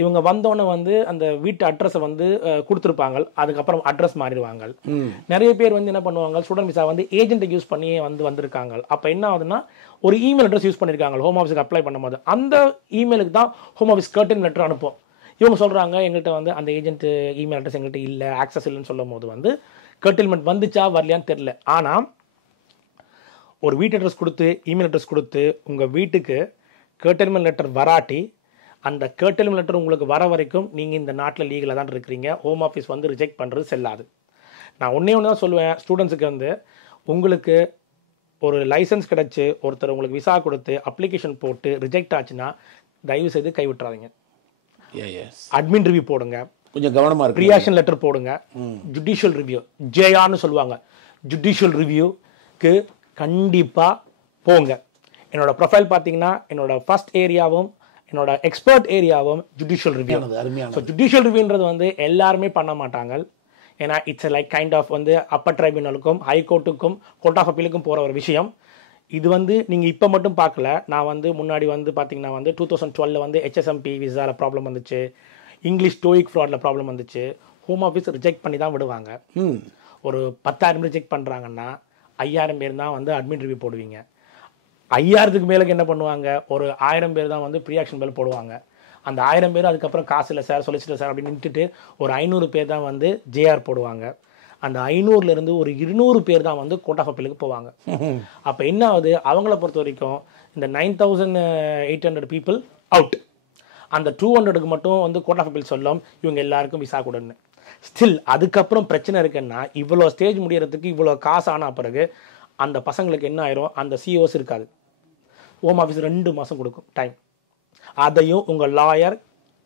இவங்க வந்தோடனே வந்து அந்த வீட்டு அட்ரஸை வந்து கொடுத்துருப்பாங்க, அதுக்கப்புறம் அட்ரஸ் மாறிடுவாங்க. நிறைய பேர் வந்து என்ன பண்ணுவாங்க, ஸ்டூடெண்ட் விசா வந்து ஏஜென்ட்டை யூஸ் பண்ணி வந்திருக்காங்க. அப்போ என்ன ஆகுதுன்னா ஒரு இமெயில் அட்ரஸ் யூஸ் பண்ணியிருக்காங்க ஹோம் ஆஃபீஸுக்கு அப்ளை பண்ணும்போது, அந்த இமெயிலுக்கு தான் ஹோம் ஆஃபீஸ் கர்டன் லெட்டர் அனுப்பும். இவங்க சொல்கிறாங்க எங்கள்கிட்ட வந்து அந்த ஏஜென்ட் இமெயில் அட்ரஸ் எங்கள்கிட்ட இல்லை, ஆக்சஸ் இல்லைன்னு சொல்லும் போது வந்து கர்டைல்மெண்ட் வந்துச்சா வரலையான்னு தெரில. ஆனால் ஒரு வீட்டு அட்ரஸ் கொடுத்து இமெயில் அட்ரஸ் கொடுத்து உங்கள் வீட்டுக்கு கர்டைல்மெண்ட் லெட்டர் வராட்டி அந்த கர்டைல்மெண்ட் லெட்டர் உங்களுக்கு வர வரைக்கும் நீங்கள் இந்த நாட்டில் லீகலாக தான் இருக்கிறீங்க. ஹோம் ஆஃபீஸ் வந்து ரிஜெக்ட் பண்ணுறது செல்லாது. நான் ஒன்றே ஒன்று தான் சொல்லுவேன் ஸ்டூடெண்ட்ஸுக்கு வந்து, உங்களுக்கு ஒரு லைசன்ஸ் கிடச்சி ஒருத்தர் உங்களுக்கு விசா கொடுத்து அப்ளிகேஷன் போட்டு ரிஜெக்ட் ஆச்சுன்னா தயவு செய்து கைவிட்டுறாதீங்க. அட்மின் ரிவ்யூ போடுங்க, கொஞ்சம் கவனமாக இருக்கு, ப்ரீ ஆக்ஷன் லெட்டர் போடுங்க, ஜுடிஷியல் ரிவ்யூ ஜேஆர்னு சொல்லுவாங்க, ஜுடிஷியல் ரிவ்யூக்கு கண்டிப்பாக போங்க. என்னோட ப்ரொஃபைல் பார்த்தீங்கன்னா என்னோட ஃபர்ஸ்ட் ஏரியாவும் என்னோட எக்ஸ்பர்ட் ஏரியாவும் ஜுடிஷியல் ரிவ்யூ. ஸோ ஜுடிஷியல் ரிவ்யூன்றது வந்து எல்லாருமே பண்ண மாட்டாங்க. ஏன்னா இட்ஸ் லைக் கைண்ட் ஆஃப் வந்து அப்பர் ட்ரைபியூனலுக்கும் ஹைகோர்ட்டுக்கும் கோர்ட் ஆஃப் அப்பீலுக்கும் போகிற ஒரு விஷயம். இது வந்து நீங்கள் இப்போ மட்டும் பார்க்கல, நான் வந்து முன்னாடி வந்து பார்த்தீங்கன்னா வந்து 2012 வந்து HSMP விசாவில் ப்ராப்ளம் வந்துச்சு, இங்கிலீஷ் டோயிக் ஃப்ராடில் ப்ராப்ளம் வந்துச்சு. ஹோம் ஆஃபீஸ் ரிஜெக்ட் பண்ணி தான் விடுவாங்க. ஒரு 10,000 ரிஜெக்ட் பண்ணுறாங்கன்னா 5,000 பேர் தான் வந்து அட்மிட் ரிவ்யூ போடுவீங்க. 5,000க்கு மேலுக்கு என்ன பண்ணுவாங்க, ஒரு 1,000 பேர் தான் வந்து ப்ரீ ஆக்ஷன் மேலே போடுவாங்க. அந்த 1000 பேர் அதுக்கப்புறம் காசு இல்லை சார், சொலிசிட்டர் சார் அப்படின்னு நின்றுட்டு ஒரு 500 பேர் தான் வந்து ஜேஆர் போடுவாங்க. அந்த 500லேருந்து ஒரு 200 பேர் தான் வந்து கோர்ட் ஆஃப் அப்பீலுக்கு போவாங்க. அப்போ என்ன ஆகுது, அவங்கள பொறுத்த வரைக்கும் இந்த 9,800 பீப்புள் அவுட். அந்த 200க்கு மட்டும் வந்து கோர்ட் ஆஃப் அப்பீல் சொல்லும் இவங்க எல்லாருக்கும் விசா கொடுன்னு. ஸ்டில் அதுக்கப்புறம் பிரச்சனை இருக்குன்னா, இவ்வளோ ஸ்டேஜ் முடியறதுக்கு இவ்வளோ காசு ஆன பிறகு அந்த பசங்களுக்கு என்ன ஆயிரும், அந்த சிஓஸ் இருக்காது. ஹோம் ஆஃபீஸ் 2 மாதம் கொடுக்கும் டைம். அதையும் உங்கள் லாயர்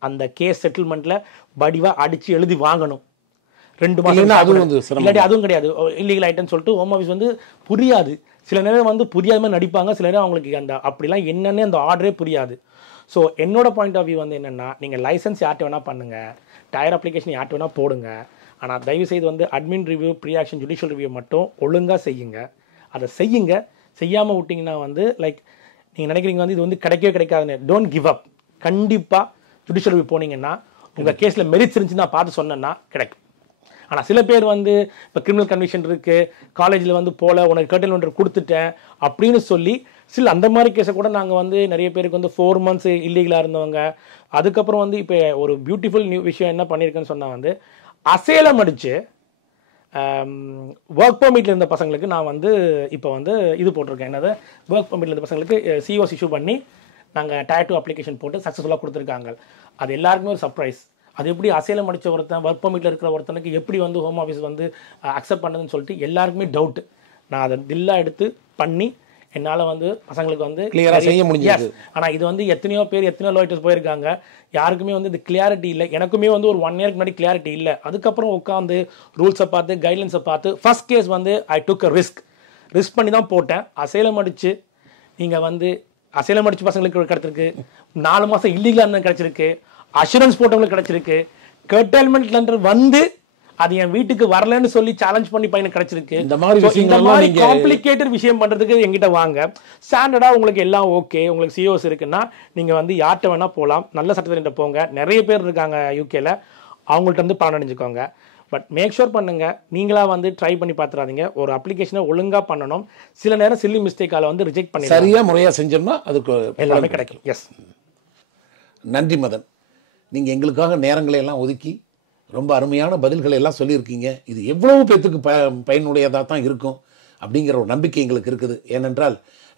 அந்த கேஸ் செட்டில்மெண்ட்டில் வடிவாக அடித்து எழுதி வாங்கணும். 2 மாதம் இல்லாட்டி அதுவும் கிடையாது, இல்லீகல் ஐட்டம்னு சொல்லிட்டு ஹோம் ஆஃபீஸ் வந்து புரியாது. சில நேரம் வந்து புரியாத மாதிரி நடிப்பாங்க, சில நேரம் அவங்களுக்கு அந்த அப்படிலாம் என்னன்னே அந்த ஆர்டரே புரியாது. ஸோ என்னோட பாயிண்ட் ஆஃப் வியூ வந்து என்னென்னா, நீங்கள் லைசன்ஸ் யார்கிட்ட வேணால் பண்ணுங்கள், டயர் அப்ளிகேஷன் யார்கிட்ட வேணால் போடுங்க, ஆனால் தயவுசெய்து வந்து admin review, pre action, judicial review மட்டும் ஒழுங்காக செய்யுங்க. அதை செய்யுங்க, செய்யாமல் விட்டிங்கன்னா வந்து லைக் நீங்கள் நினைக்கிறீங்க வந்து இது வந்து கிடைக்கவே கிடைக்காதுன்னு. Don't give up. கண்டிப்பாக ஜுடிஷியல் ரிவ்யூ போனீங்கன்னா உங்கள் கேஸில் மெரிட்ஸ் இருந்துச்சுன்னா பார்த்து சொன்னேன்னா கிடைக்கும். ஆனால் சில பேர் வந்து இப்போ கிரிமினல் கன்விக்ஷன் இருக்குது, காலேஜில் வந்து போல உனக்கு கர்டைல்மெண்ட் கொடுத்துட்டேன் அப்படின்னு சொல்லி சில அந்த மாதிரி கேஸை கூட நாங்கள் வந்து நிறைய பேருக்கு வந்து 4 months இல்லீகலாக இருந்தவங்க. அதுக்கப்புறம் வந்து இப்போ ஒரு பியூட்டிஃபுல் விஷயம் என்ன பண்ணியிருக்கேன்னு சொன்னால் வந்து அசேலம் அடித்து ஒர்க் பர்மிட்டில் இருந்த பசங்களுக்கு நான் வந்து இப்போ வந்து இது போட்டிருக்கேன். என்னது ஒர்க் பர்மிட்டில் இருந்த பசங்களுக்கு சிஓஸ் இஷ்யூ பண்ணி நாங்கள் Tier 2 அப்ளிகேஷன் போட்டு சக்ஸஸ்ஃபுல்லாக கொடுத்துருக்காங்க. அது எல்லாருக்குமே ஒரு சர்ப்ரைஸ். அது எப்படி அசைலம் அடித்த ஒருத்தன் ஒர்க் பர்மிட்டில் இருக்கிற ஒருத்தனுக்கு எப்படி வந்து ஹோம் ஆஃபீஸ் வந்து அக்செப்ட் பண்ணதுன்னு சொல்லிட்டு எல்லாருக்குமே டவுட்டு. நான் அதை தில்லாக எடுத்து பண்ணி என்னால் வந்து பசங்களுக்கு வந்து கிளியராக செய்ய முடியாது. ஆனால் இது வந்து எத்தனையோ பேர் எத்தனையோ லாயர்ஸ் போயிருக்காங்க, யாருக்குமே வந்து இது கிளியாரிட்டி இல்லை. எனக்குமே வந்து ஒரு 1 yearக்கு முன்னாடி கிளியாரிட்டி இல்லை. அதுக்கப்புறம் உட்காந்து ரூல்ஸை பார்த்து கைட்லைன்ஸை பார்த்து ஃபர்ஸ்ட் கேஸ் வந்து ஐ டுக் அ ரிஸ்க் பண்ணி தான் போட்டேன். அசைலம் அடித்து நீங்கள் வந்து அசைலம் அடித்து பசங்களுக்கு கிடச்சிருக்கு, 4 மாதம் இல்லீகலாக இருந்தால் கிடச்சிருக்கு, அஷூரன்ஸ் போட்டவங்களுக்கு கிடச்சிருக்கு, கர்டைல்மெண்ட் லெண்டர் வந்து அது என் வீட்டுக்கு வரலன்னு சொல்லி சேலஞ்ச் பண்ணி பையனுக்கு கிடைச்சிருக்கு. இந்த மாதிரி காம்ப்ளிகேட்டட் விஷயம் பண்றதுக்கு எங்கிட்ட வாங்க. ஸ்டாண்டர்டா உங்களுக்கு எல்லாம் ஓகே, உங்களுக்கு சிஓஸ் இருக்குன்னா நீங்க வந்து யார்கிட்ட வேணா போகலாம். நல்ல சட்டத்திட்ட போங்க, நிறைய பேர் இருக்காங்க யூகேல, அவங்கள்ட்ட இருந்து பலன் அடைஞ்சுக்கோங்க. பட் மேக் ஷூர் பண்ணுங்க, நீங்களா வந்து ட்ரை பண்ணி பார்த்துறாதீங்க. ஒரு அப்ளிகேஷனை ஒழுங்கா பண்ணணும். சில நேரம் சில்லி மிஸ்டேக்கால வந்து ரிஜெக்ட் பண்ணி சரியா முறையா செஞ்சோம்னா அதுக்கு எல்லாமே கிடைக்கும். எஸ், நன்றி மதன். நீங்க எங்களுக்காக நேரங்களை எல்லாம் ஒதுக்கி ரொம்ப அருமையான பதில்களை எல்லாம் சொல்லியிருக்கீங்க. இது எவ்வளவு பேத்துக்கு பயனுடையதாக தான் இருக்கும் அப்படிங்கிற ஒரு நம்பிக்கை எங்களுக்கு இருக்குது. ஏனென்றால்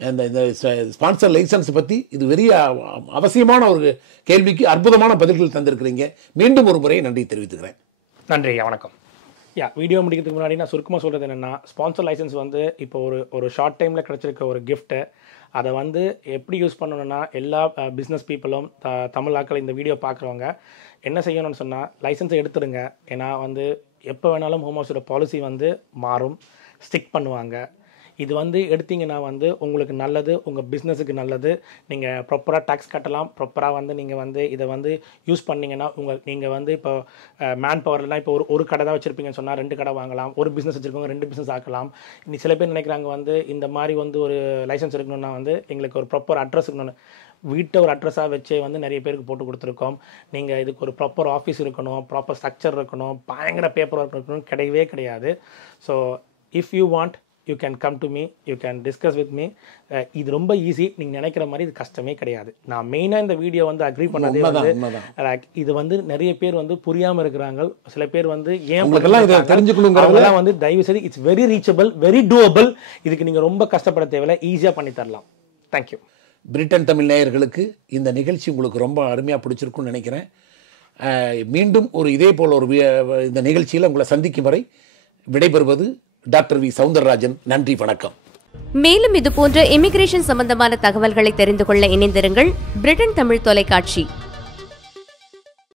இந்த ஸ்பான்சர் லைசன்ஸ் பற்றி இது பெரிய அவசியமான ஒரு கேள்விக்கு அற்புதமான பதில்கள் தந்திருக்கிறீங்க. மீண்டும் ஒரு முறை நன்றி தெரிவித்துக்கிறேன். நன்றி, வணக்கம். வீடியோ முடிக்கிறதுக்கு முன்னாடி நான் சுருக்கமாக சொல்கிறது என்னென்னா, ஸ்பான்சர் லைசன்ஸ் வந்து இப்போ ஒரு ஷார்ட் டைமில் கிடச்சிருக்க ஒரு கிஃப்ட்டு. அதை வந்து எப்படி யூஸ் பண்ணணும்னா எல்லா பிஸ்னஸ் பீப்புளும் தமிழ் ஆக்கள் இந்த வீடியோ பார்க்குறவங்க என்ன செய்யணும்னு சொன்னால் லைசன்ஸை எடுத்துடுங்க. ஏன்னா வந்து எப்போ வேணாலும் ஹோம் ஆஃபீஸோட பாலிசி வந்து மாறும், ஸ்டிக் பண்ணுவாங்க. இது வந்து எடுத்திங்கன்னா வந்து உங்களுக்கு நல்லது, உங்கள் பிஸ்னஸுக்கு நல்லது. நீங்கள் ப்ராப்பராக டேக்ஸ் கட்டலாம், ப்ராப்பராக வந்து நீங்கள் வந்து இதை வந்து யூஸ் பண்ணிங்கன்னா நீங்கள் வந்து இப்போ மேன் பவர்லாம் இப்போ ஒரு கடை தான் வச்சுருப்பீங்கன்னு சொன்னால் 2 கடை வாங்கலாம். ஒரு பிஸ்னஸ் வச்சுருக்கவங்க 2 பிஸ்னஸ் ஆக்கலாம். இன்னி சில பேர் நினைக்கிறாங்க வந்து இந்த மாதிரி வந்து ஒரு லைசன்ஸ் இருக்கணும்னா வந்து எங்களுக்கு ஒரு ப்ராப்பர் அட்ரஸ் இருக்கணும்னு. வீட்டை ஒரு அட்ரஸாக வச்சே வந்து நிறைய பேருக்கு போட்டு கொடுத்துருக்கோம். நீங்கள் இதுக்கு ஒரு ப்ராப்பர் ஆஃபீஸ் இருக்கணும், ப்ராப்பர் ஸ்ட்ரக்சர் இருக்கணும், பயங்கர பேப்பர் ஒர்க் இருக்கணும், கிடையவே கிடையாது. So if you want you can come to me, you can discuss with me. இது ரொம்ப ஈஸி, நீங்கள் நினைக்கிற மாதிரி இது கஷ்டமே கிடையாது. நான் மெயினாக இந்த வீடியோ வந்து அக்ரி பண்ணதே வந்து இது வந்து நிறைய பேர் வந்து புரியாமல் இருக்கிறாங்க. சில பேர் வந்து ஏன் தெரிஞ்சுக்கணுங்கிறதெல்லாம் வந்து தயவு செய்து it's very reachable, very doable. இதுக்கு நீங்கள் ரொம்ப கஷ்டப்பட தேவையில்லை, ஈஸியாக பண்ணி தரலாம். தேங்க்யூ. பிரிட்டன் தமிழ் நேயர்களுக்கு இந்த நிகழ்ச்சி உங்களுக்கு ரொம்ப அருமையாக பிடிச்சிருக்குன்னு நினைக்கிறேன். மீண்டும் ஒரு இதே போல் ஒரு இந்த நிகழ்ச்சியில் உங்களை சந்திக்கும் வரை விடைபெறுவது டாக்டர் வி சவுந்தரராஜன். நன்றி, வணக்கம். மேலும் இதுபோன்ற இமிகிரேஷன் சம்பந்தமான தகவல்களை தெரிந்து கொள்ள இணைந்திருங்கள் பிரிட்டன் தமிழ் தொலைக்காட்சி.